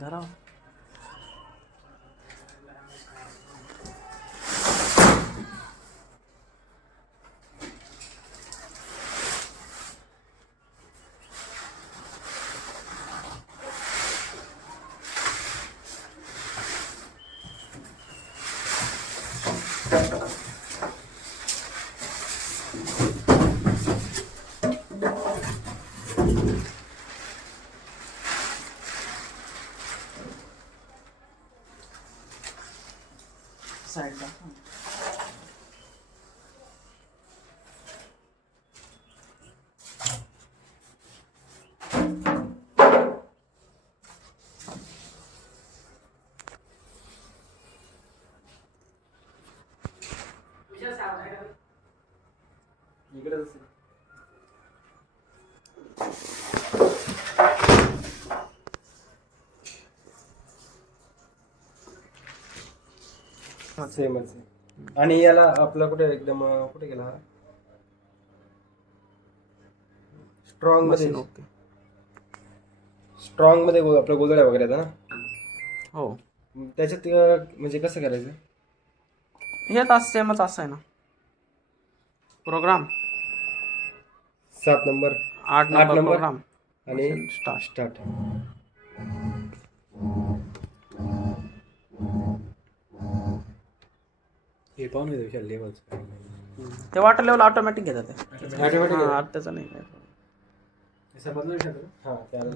धरा साइड का सेमच आहे. आणि याला आपला कुठे एकदम कुठे गेला स्ट्रॉंग मध्ये ओके स्ट्रॉंग मध्ये आपल्या गोदड्या वगैरे येतात ना. हो त्याच्यात म्हणजे कसं करायचं हे तास सेमच असं आहे ना प्रोग्राम 7 नंबर 8 नंबर प्रोग्राम आणि स्टार्ट स्टार्ट. हे पाहून विशाल लेवल ते वॉटर लेवल ऑटोमॅटिक घेतात ते ऑटोमॅटिक त्याचं नाही काय बदलू शकतो. हां त्याला